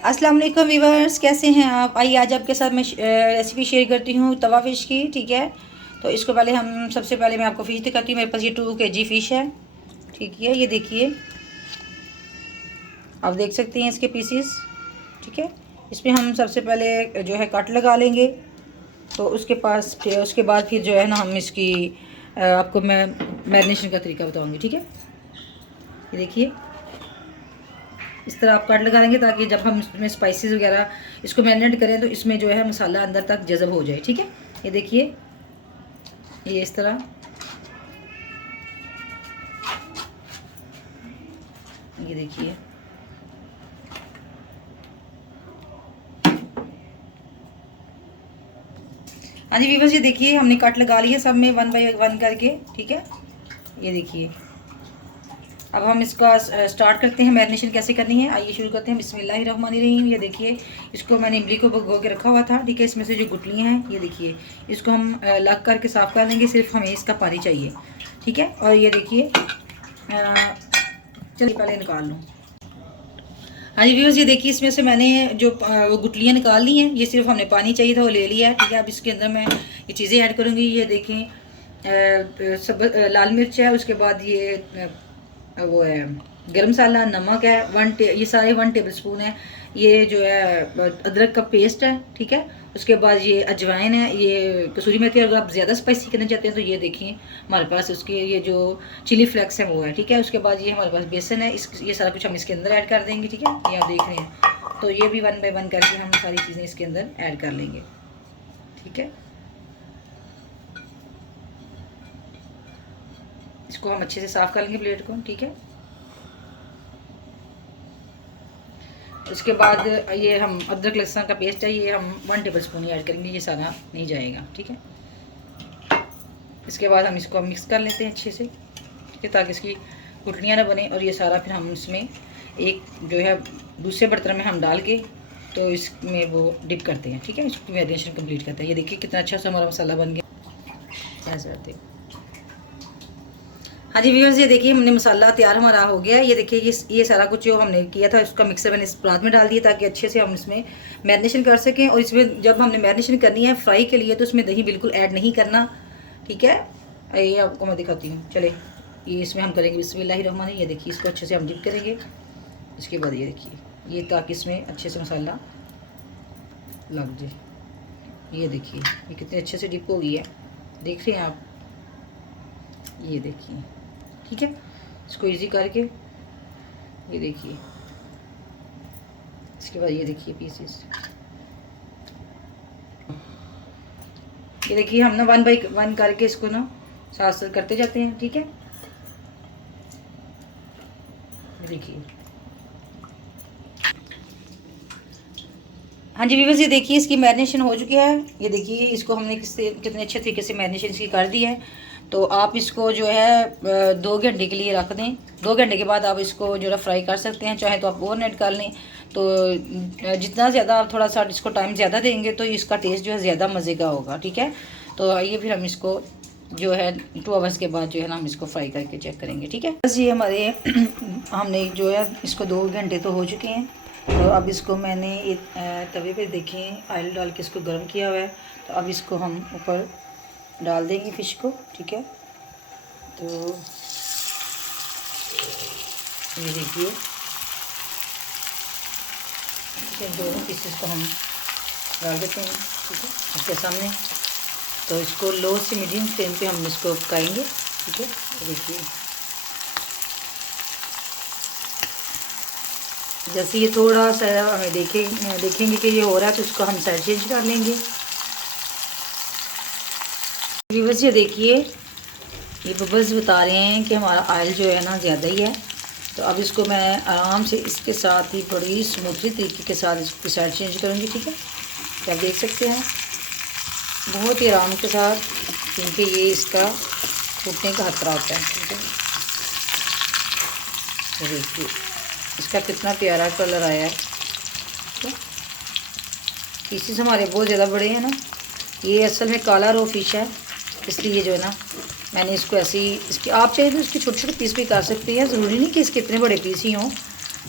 अस्सलाम वालेकुम व्यूवर्स, कैसे हैं आप? आइए आज आपके साथ मैं रेसिपी शेयर करती हूँ तवा फ़िश की। ठीक है, तो इसको पहले हम सबसे पहले मैं आपको फ़िश दिखाती हूँ। मेरे पास ये 2 kg फ़िश है। ठीक है, ये देखिए, आप देख सकते हैं इसके पीसीस। ठीक है, इसमें हम सबसे पहले जो है कट लगा लेंगे। तो उसके बाद फिर जो है ना हम इसकी आपको मैं मैरिनेशन का तरीका बताऊँगी। ठीक है, ये देखिए, इस तरह आप कट लगा लेंगे ताकि जब हम इसमें स्पाइसेस वगैरह इसको मैरिनेट करें तो इसमें जो है मसाला अंदर तक जज़ब हो जाए। ठीक है, ये देखिए, ये इस तरह, ये देखिए, हाँ जी व्यूअर्स, ये देखिए हमने कट लगा लिए सब में 1 बाय 1 करके। ठीक है, ये देखिए, अब हम इसका स्टार्ट करते हैं। मैरिनेशन कैसे करनी है आइए शुरू करते हैं। बिस्मिल्लाहिर्रहमानिर्रहीम। ये देखिए, इसको मैंने इमली को भिगो के रखा हुआ था। ठीक है, इसमें से जो गुठलियाँ हैं ये देखिए, इसको हम लग करके साफ़ कर लेंगे। सिर्फ हमें इसका पानी चाहिए। ठीक है, और ये देखिए, चलिए पहले निकाल लूँ। हाँ जी व्यूअर्स, ये देखिए, इसमें से मैंने जो वो गुठलियाँ निकाल ली हैं। ये सिर्फ हमने पानी चाहिए था वो ले लिया है। ठीक है, अब इसके अंदर मैं ये चीज़ें ऐड करूँगी। ये देखें, सब लाल मिर्च है, उसके बाद ये वो है गरम मसाला, नमक है ये सारे 1 टेबल स्पून है। ये जो है अदरक का पेस्ट है। ठीक है, उसके बाद ये अजवाइन है, ये कसूरी मेथी। अगर आप ज़्यादा स्पाइसी करना चाहते हैं तो ये देखिए हमारे पास उसके ये जो चिली फ्लेक्स है वो है। ठीक है, उसके बाद ये हमारे पास बेसन है, ये सारा कुछ हम इसके अंदर ऐड कर देंगे। ठीक है, ये आप देख रहे हैं, तो ये भी 1 बाय 1 करके हम सारी चीज़ें इसके अंदर ऐड कर लेंगे। ठीक है, इसको हम अच्छे से साफ़ कर लेंगे प्लेट को। ठीक है, उसके बाद ये हम अदरक लहसुन का पेस्ट है, ये हम 1 टेबल स्पून ही ऐड करेंगे, ये सारा नहीं जाएगा। ठीक है, इसके बाद हम इसको मिक्स कर लेते हैं अच्छे से। ठीक है, ताकि इसकी गुठलियाँ ना बने। और ये सारा फिर हम इसमें एक जो है दूसरे बर्तन में हम डाल के तो इसमें वो डिप करते हैं। ठीक है, इसको मैरिनेशन कंप्लीट करते हैं। ये देखिए कितना अच्छा सा हमारा मसाला बन गया। ऐसे करते हैं। हाँ जी व्यूअर्स, ये देखिए हमने मसाला तैयार हमारा हो गया है। ये देखिए, ये सारा कुछ जो हमने किया था उसका मिक्सर मैंने इस परात में डाल दिया ताकि अच्छे से हम इसमें मैरिनेशन कर सकें। और इसमें जब हमने मैरिनेशन करनी है फ्राई के लिए तो इसमें दही बिल्कुल ऐड नहीं करना। ठीक है, ये आपको मैं दिखाती हूँ। चले, ये इसमें हम करेंगे बिस्मिल्लाहिर्रहमानिर्रहीम। ये देखिए, इसको अच्छे से हम डिप करेंगे। इसके बाद ये देखिए, ये ताकि इसमें अच्छे से मसाला लग जाए। ये देखिए, ये कितने अच्छे से डिप हो गई है, देख रहे हैं आप, ये देखिए। ठीक है, इसको इजी करके ये देखिए, इसके बाद ये देखिए पीसेस, ये देखिए हम ना 1 बाय 1 करके इसको ना साथ साथ करते जाते हैं। ठीक है, ये देखिए। हाँ जी व्यूअर्स, ये देखिए इसकी मैरिनेशन हो चुकी है। ये देखिए, इसको हमने कितने अच्छे तरीके से मैरिनेशन इसकी कर दी है। तो आप इसको जो है 2 घंटे के लिए रख दें। 2 घंटे के बाद आप इसको जो है फ्राई कर सकते हैं, चाहे तो आप ओवरनाइट कर लें। तो जितना ज़्यादा आप थोड़ा सा इसको टाइम ज़्यादा देंगे तो इसका टेस्ट जो है ज़्यादा मज़े का होगा। ठीक है, तो आइए फिर हम इसको जो है 2 आवर्स के बाद जो है ना हम इसको फ्राई करके चेक करेंगे। ठीक है, बस ये हमारे हमने जो है इसको 2 घंटे तो हो चुके हैं। तो अब इसको मैंने एक तवे पे देखें ऑयल डाल के इसको गर्म किया हुआ है। तो अब इसको हम ऊपर डाल देंगे फ़िश को। ठीक है, तो ये देखिए, ठीक है, दोनों पीसेस को हम डाल देते हैं। ठीक है, उसके सामने। तो इसको लो से मीडियम फ्लेम पे हम इसको पकाएंगे। ठीक है, देखिए जैसे ये थोड़ा सा हमें देखेंगे कि ये हो रहा है तो इसको हम साइड चेंज कर लेंगे। व्यूअर्स, ये देखिए, ये बबल्स बता रहे हैं कि हमारा ऑयल जो है ना ज़्यादा ही है। तो अब इसको मैं आराम से इसके साथ ही बड़ी स्मूथली तरीके के साथ इसकी साइड चेंज करूँगी। ठीक है, तो आप देख सकते हैं बहुत ही आराम के साथ, क्योंकि ये इसका टूटने का खतरा होता है। ठीक है, तो देखिए इसका कितना प्यारा कलर आया है। पीसेस हमारे बहुत ज़्यादा बड़े हैं ना, ये असल में काला रो फिश है, इसलिए जो है ना मैंने इसको ऐसे ही इसकी आप चाहे तो इसके छोटे छोटे पीस भी कर सकते हैं। ज़रूरी नहीं कि इसके इतने बड़े पीस ही हों।